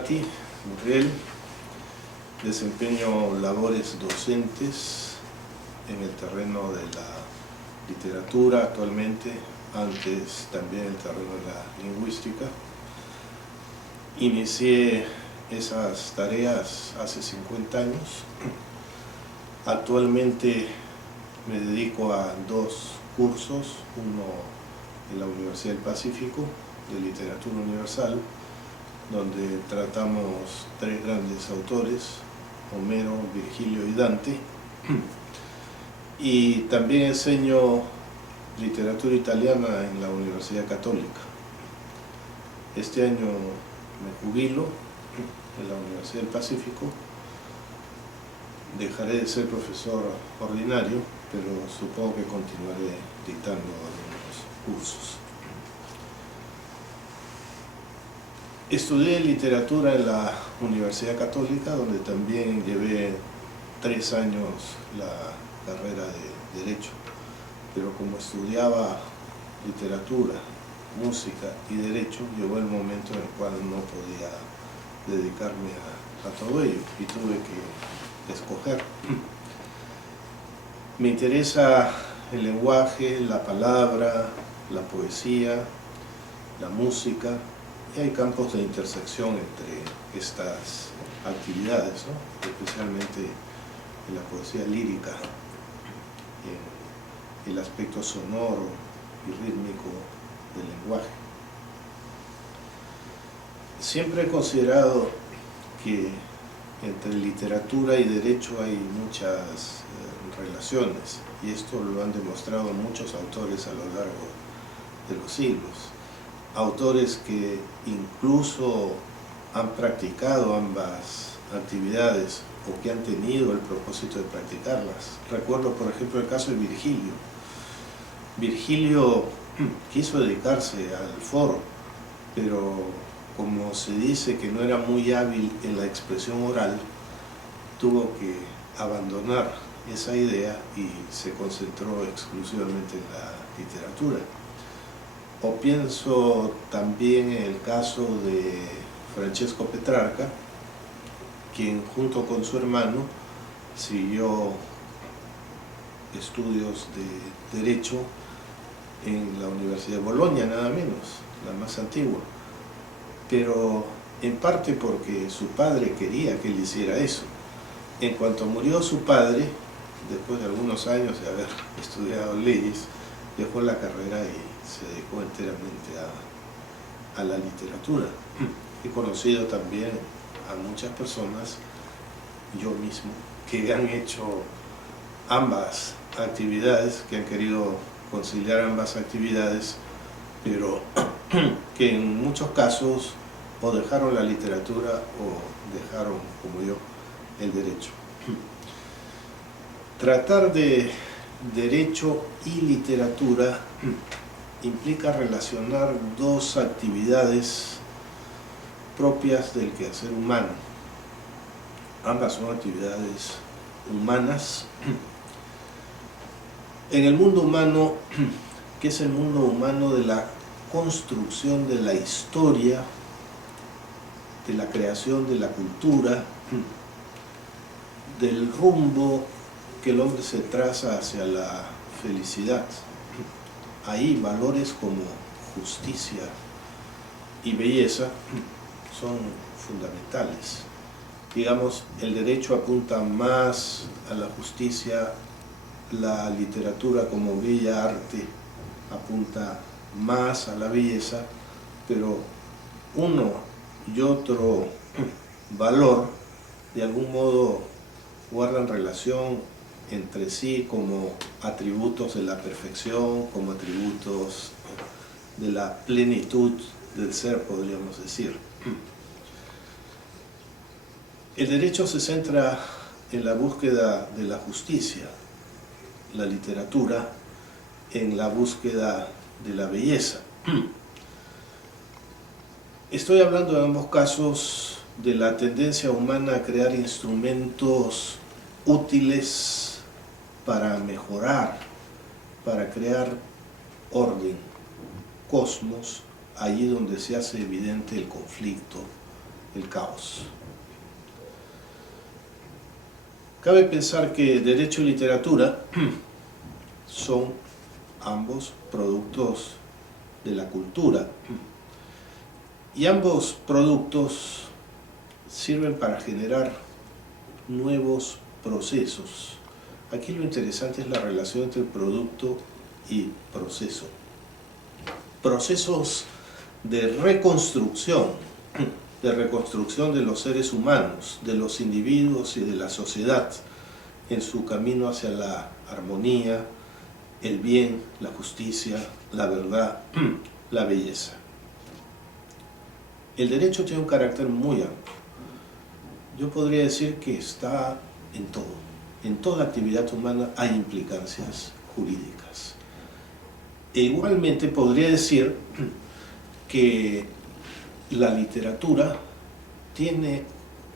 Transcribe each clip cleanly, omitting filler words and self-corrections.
Nati Muriel, desempeño labores docentes en el terreno de la literatura actualmente, antes también el terreno de la lingüística. Inicié esas tareas hace 50 años. Actualmente me dedico a 2 cursos, uno en la Universidad del Pacífico, de Literatura Universal, donde tratamos 3 grandes autores, Homero, Virgilio y Dante, y también enseño literatura italiana en la Universidad Católica. Este año me jubilo en la Universidad del Pacífico. Dejaré de ser profesor ordinario, pero supongo que continuaré dictando algunos cursos. Estudié literatura en la Universidad Católica, donde también llevé 3 años la carrera de Derecho, pero como estudiaba literatura, música y Derecho, llegó el momento en el cual no podía dedicarme a todo ello y tuve que escoger. Me interesa el lenguaje, la palabra, la poesía, la música, y hay campos de intersección entre estas actividades, ¿no? Especialmente en la poesía lírica, en el aspecto sonoro y rítmico del lenguaje. Siempre he considerado que entre literatura y derecho hay muchas relaciones, y esto lo han demostrado muchos autores a lo largo de los siglos. Autores que incluso han practicado ambas actividades o que han tenido el propósito de practicarlas. Recuerdo, por ejemplo, el caso de Virgilio. Virgilio quiso dedicarse al foro, pero como se dice que no era muy hábil en la expresión oral, tuvo que abandonar esa idea y se concentró exclusivamente en la literatura. O pienso también en el caso de Francesco Petrarca, quien junto con su hermano siguió estudios de Derecho en la Universidad de Bolonia, nada menos, la más antigua, pero en parte porque su padre quería que él hiciera eso. En cuanto murió su padre, después de algunos años de haber estudiado leyes, dejó la carrera y se dedicó enteramente a la literatura. He conocido también a muchas personas, yo mismo, que han hecho ambas actividades, que han querido conciliar ambas actividades, pero que en muchos casos o dejaron la literatura o dejaron, como yo, el derecho. Tratar de derecho y literatura implica relacionar 2 actividades propias del quehacer humano. Ambas son actividades humanas. En el mundo humano, que es el mundo humano de la construcción de la historia, de la creación de la cultura, del rumbo que el hombre se traza hacia la felicidad. Ahí valores como justicia y belleza son fundamentales. Digamos, el derecho apunta más a la justicia, la literatura como bella arte apunta más a la belleza, pero uno y otro valor de algún modo guardan relación entre sí como atributos de la perfección, como atributos de la plenitud del ser, podríamos decir. El derecho se centra en la búsqueda de la justicia, la literatura en la búsqueda de la belleza. Estoy hablando en ambos casos de la tendencia humana a crear instrumentos útiles para mejorar, para crear orden, cosmos, allí donde se hace evidente el conflicto, el caos. Cabe pensar que derecho y literatura son ambos productos de la cultura, y ambos productos sirven para generar nuevos procesos. Aquí lo interesante es la relación entre producto y proceso. Procesos de reconstrucción de los seres humanos, de los individuos y de la sociedad en su camino hacia la armonía, el bien, la justicia, la verdad, la belleza. El derecho tiene un carácter muy amplio. Yo podría decir que está en todo. En toda actividad humana hay implicancias jurídicas. E igualmente podría decir que la literatura tiene,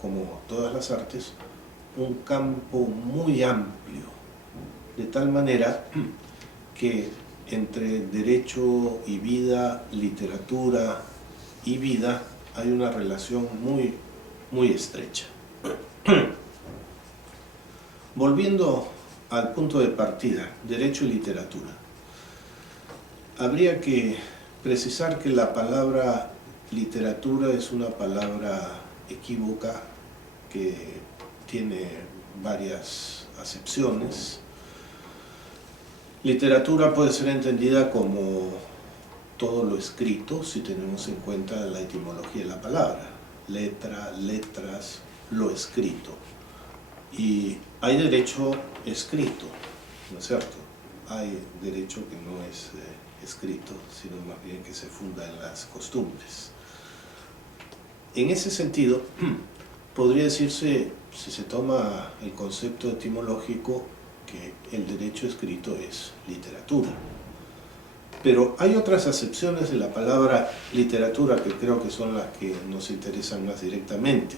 como todas las artes, un campo muy amplio, de tal manera que entre derecho y vida, literatura y vida, hay una relación muy estrecha. Volviendo al punto de partida, derecho y literatura, habría que precisar que la palabra literatura es una palabra equívoca que tiene varias acepciones. Literatura puede ser entendida como todo lo escrito, si tenemos en cuenta la etimología de la palabra. Letra, letras, lo escrito. Y hay derecho escrito, ¿no es cierto? Hay derecho que no es escrito, sino más bien que se funda en las costumbres. En ese sentido, podría decirse, si se toma el concepto etimológico, que el derecho escrito es literatura. Pero hay otras acepciones de la palabra literatura que creo que son las que nos interesan más directamente.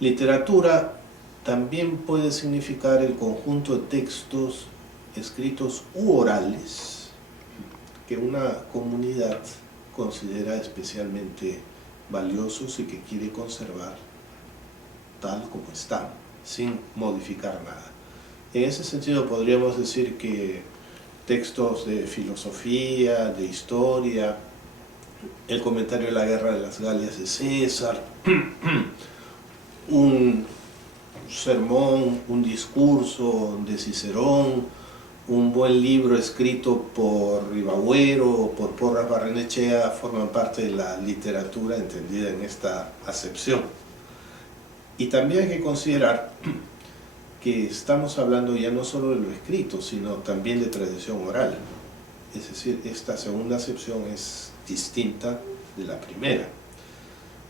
Literatura también puede significar el conjunto de textos escritos u orales que una comunidad considera especialmente valiosos y que quiere conservar tal como están, sin modificar nada. En ese sentido podríamos decir que textos de filosofía, de historia, el comentario de la guerra de las Galias de César, un sermón, un discurso de Cicerón, un buen libro escrito por Ribagüero o por Porras Barrenechea forman parte de la literatura entendida en esta acepción. Y también hay que considerar que estamos hablando ya no solo de lo escrito, sino también de tradición oral. Es decir, esta segunda acepción es distinta de la primera.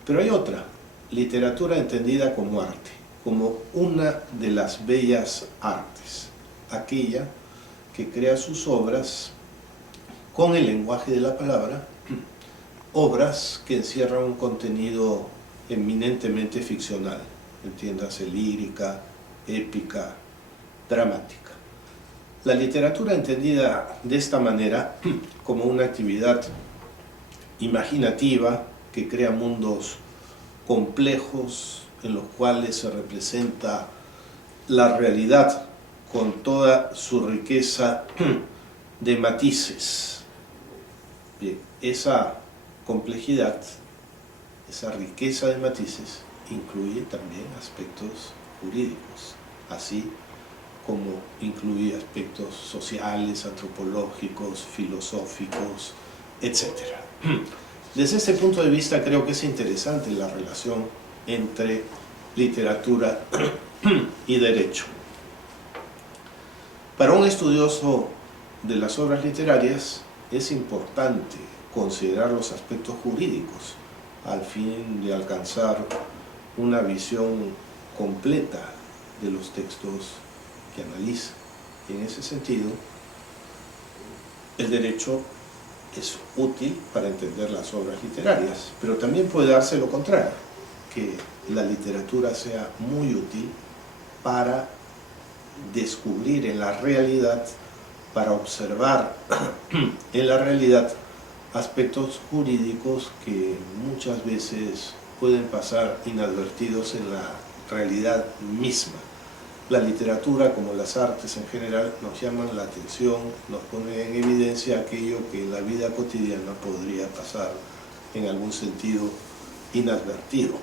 Pero hay otra, literatura entendida como arte, como una de las bellas artes, aquella que crea sus obras con el lenguaje de la palabra, obras que encierran un contenido eminentemente ficcional, entiéndase lírica, épica, dramática. La literatura entendida de esta manera, como una actividad imaginativa que crea mundos complejos en los cuales se representa la realidad con toda su riqueza de matices. Bien, esa complejidad, esa riqueza de matices, incluye también aspectos jurídicos, así como incluye aspectos sociales, antropológicos, filosóficos, etc. Desde este punto de vista creo que es interesante la relación entre literatura y derecho. Para un estudioso de las obras literarias es importante considerar los aspectos jurídicos al fin de alcanzar una visión completa de los textos que analiza. En ese sentido, el derecho es útil para entender las obras literarias, pero también puede darse lo contrario, que la literatura sea muy útil para descubrir en la realidad, para observar en la realidad aspectos jurídicos que muchas veces pueden pasar inadvertidos en la realidad misma. La literatura, como las artes en general, nos llaman la atención, nos ponen en evidencia aquello que en la vida cotidiana podría pasar en algún sentido inadvertido.